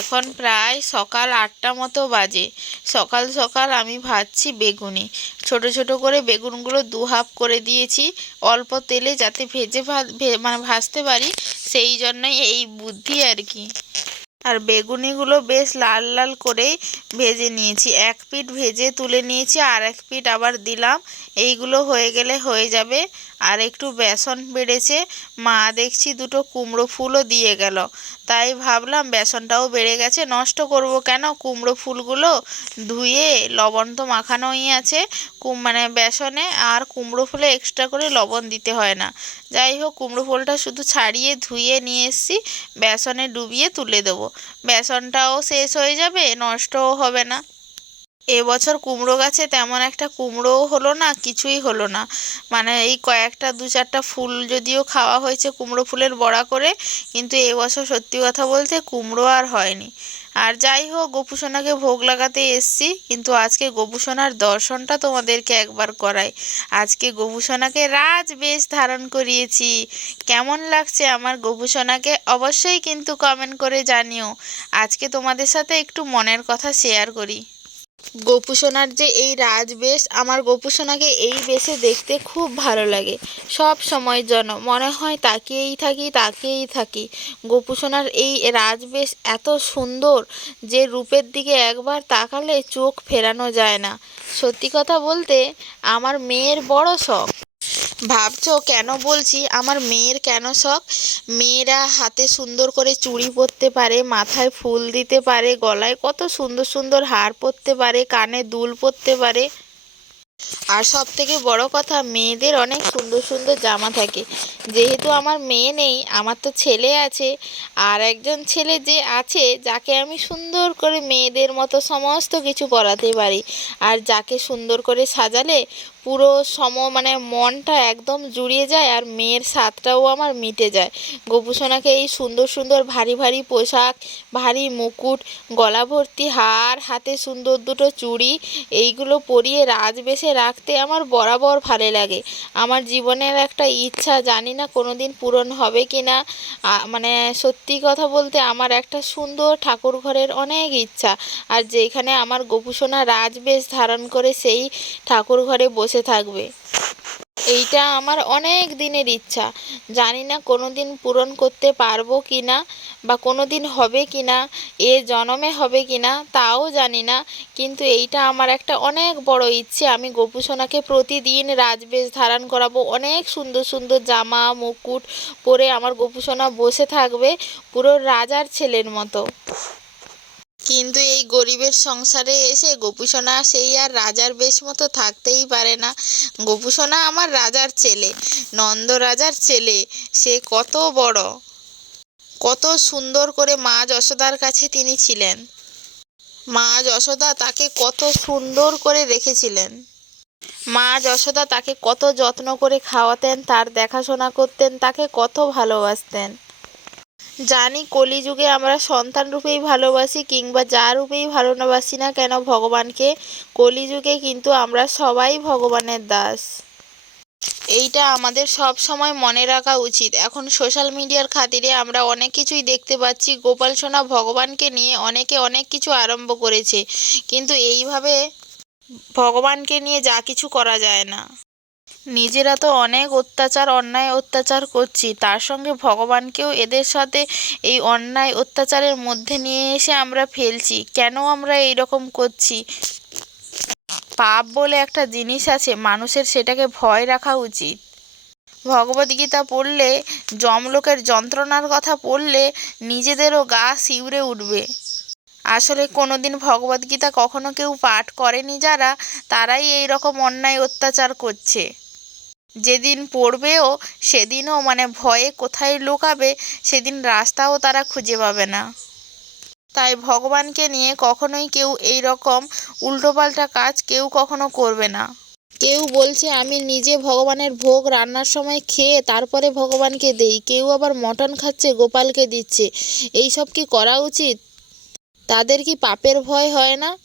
এখন প্রায় সকাল আটটা মতো বাজে। সকাল সকাল আমি ভাজছি বেগুনি। ছোট ছোট করে বেগুনগুলো দু হাফ করে দিয়েছি। অল্প তেলে যাতে ভেজে মানে ভাজতে পারি, সেই জন্যই এই বুদ্ধি আর কি। আর বেগুনিগুলো বেশ লাল লাল করেই ভেজে নিয়েছি। এক পিঠ ভেজে তুলে নিয়েছি, আর এক পিঠ আবার দিলাম। এইগুলো হয়ে গেলে হয়ে যাবে। আর একটু বেসন বেড়েছে। মা দেখছি দুটো কুমড়ো ফুলও দিয়ে গেল। তাই ভাবলাম বেসনটাও বেড়ে গেছে। নষ্ট করব কেন? কুমড়ো ফুলগুলো ধুয়ে লবণ তো মাখানোই আছে। মানে বেসনে আর কুমড়ো ফুলে এক্সট্রা করে লবণ দিতে হয় না। যাই হোক, কুমড়ো ফুলটা শুধু ছাড়িয়ে ধুয়ে নিয়ে এসেছি। বেসনে ডুবিয়ে তুলে দেবো। বেসনটাও শেষ হয়ে যাবে নষ্টও হবে না। এবছর কুমড়ো গাছে তেমন একটা কুমড়োও হলো না, কিছুই হলো না। মানে এই কয়েকটা, দু চারটা ফুল যদিও খাওয়া হয়েছে কুমড়ো ফুলের বড়া করে, কিন্তু এবছর সত্যি কথা বলতে কুমড়ো আর হয়নি। আর যাই হোক, গোপুসোনাকে ভোগ লাগাতে এসছি, কিন্তু আজকে গোপুসোনার দর্শনটা তোমাদেরকে একবার করাই। আজকে গোপুসোনাকে রাজ বেশ ধারণ করিয়েছি। কেমন লাগছে আমার গোপুসোনাকে অবশ্যই কিন্তু কমেন্ট করে জানিও। আজকে তোমাদের সাথে একটু মনের কথা শেয়ার করি। গোপুসোনার যে এই রাজবেশ, আমার গোপুসোনাকে এই বেশে দেখতে খুব ভালো লাগে। সব সময় জন্য মনে হয় তাকিয়েই থাকি তাকিয়েই থাকি। গোপুসোনার এই রাজবেশ এত সুন্দর যে রূপের দিকে একবার তাকালে চোখ ফেরানো যায় না। সত্যি কথা বলতে, আমার মেয়ের বড় শখ। ভাবছ কেন বলছি? আমার মেয়ের কেন শখ? মেয়েরা হাতে সুন্দর করে চুড়ি পরতে পারে, মাথায় ফুল দিতে পারে, গলায় কত সুন্দর সুন্দর হার পরতে পারে, কানে দুল পরতে পারে। আর সব থেকে বড় কথা, মেয়েদের অনেক সুন্দর সুন্দর জামা থাকে। যেহেতু আমার মেয়ে নেই, আমার তো ছেলে আছে, আর একজন ছেলে যে আছে, যাকে আমি সুন্দর করে মেয়েদের মতো সমস্ত কিছু পরাতে পারি, আর যাকে সুন্দর করে সাজালে পুরো সম মানে মনটা একদম জুড়িয়ে যায়, আর মেয়ের স্বাদটাও আমার মিটে যায়। গোপুসোনাকে এই সুন্দর সুন্দর ভারী ভারী পোশাক, ভারী মুকুট গলা ভর্তি হার, হাতে সুন্দর দুটো চুড়ি, এইগুলো পরিয়ে রাজবেশে রাখতে আমার বরাবর ভালো লাগে। আমার জীবনের একটা ইচ্ছা, জানি না কোনো দিন পূরণ হবে কি না মানে সত্যি কথা বলতে আমার একটা সুন্দর ঠাকুর ঘরের অনেক ইচ্ছা। আর যেখানে আমার গোপুসোনা রাজবেশ ধারণ করে সেই ঠাকুর ঘরে বসে থাকবে। এইটা আমার অনেক দিনের ইচ্ছা। জানি না কোনো দিন পূরণ করতে পারব কি না বা কোনো দিন হবে কি না এ জনমে হবে কি না তাও জানি না। কিন্তু এইটা আমার একটা অনেক বড় ইচ্ছে। আমি গোপুসোনাকে প্রতিদিন রাজবেশ ধারণ করাবো। অনেক সুন্দর সুন্দর জামা, মুকুট পরে আমার গোপুসোনা বসে থাকবে পুরো রাজার ছেলের মতো। কিন্তু এই গরিবের সংসারে এসে গোপুসোনা সেই আর রাজার বেশ মতো থাকতেই পারে না। গোপুসোনা আমার রাজার ছেলে, নন্দ রাজার ছেলে, সে কত বড়। কত সুন্দর করে মা যশোদার কাছে তিনি ছিলেন। মা যশোদা তাকে কত সুন্দর করে রেখেছিলেন। মা যশোদা তাকে কত যত্ন করে খাওয়াতেন, তার দেখাশোনা করতেন, তাকে কত ভালোবাসতেন। জানি কলিযুগে আমরা সন্তান রূপেই ভালোবাসি কিংবা যা রূপেই ভালোবাসি না কেন ভগবানকে, কলিযুগে কিন্তু আমরা সবাই ভগবানের দাস। এইটা আমাদের সব সময় মনে রাখা উচিত। এখন সোশ্যাল মিডিয়ার খাতিরে আমরা অনেক কিছুই দেখতে পাচ্ছি। গোপাল সোনা ভগবানকে নিয়ে অনেকে অনেক কিছু আরম্ভ করেছে। কিন্তু এইভাবে ভগবানকে নিয়ে যা কিছু করা যায় না। নিজেরা তো অনেক অত্যাচার, অন্যায় অত্যাচার করছি। তার সঙ্গে ভগবানকেও এদের সাথে এই অন্যায় অত্যাচারের মধ্যে নিয়ে এসে আমরা ফেলছি। কেন আমরা এই রকম করছি? পাপ বলে একটা জিনিস আছে, মানুষের সেটাকে ভয় রাখা উচিত। ভগবদ্গীতা পড়লে, যমলোকের যন্ত্রণার কথা পড়লে নিজেদেরও গা শিউরে উঠবে। আসলে কোনোদিন ভগবদ্গীতা কখনো কেউ পাঠ করেনি যারা, তারাই এই রকম অন্যায় অত্যাচার করছে। যেদিন পড়বেও, সেদিনও মানে ভয়ে কোথায় লুকাবে, সেদিন রাস্তাও তারা খুঁজে পাবে না। তাই ভগবানকে নিয়ে কখনোই কেউ এই রকম উল্টোপাল্টা কাজ কেউ কখনো করবে না। কেউ বলছে, আমি নিজে ভগবানের ভোগ রান্নার সময় খেয়ে তারপরে ভগবানকে দেই। কেউ আবার মটন খাচ্ছে, গোপালকে দিচ্ছে। এইসব কি করা উচিত? তাদের কি পাপের ভয় হয় না?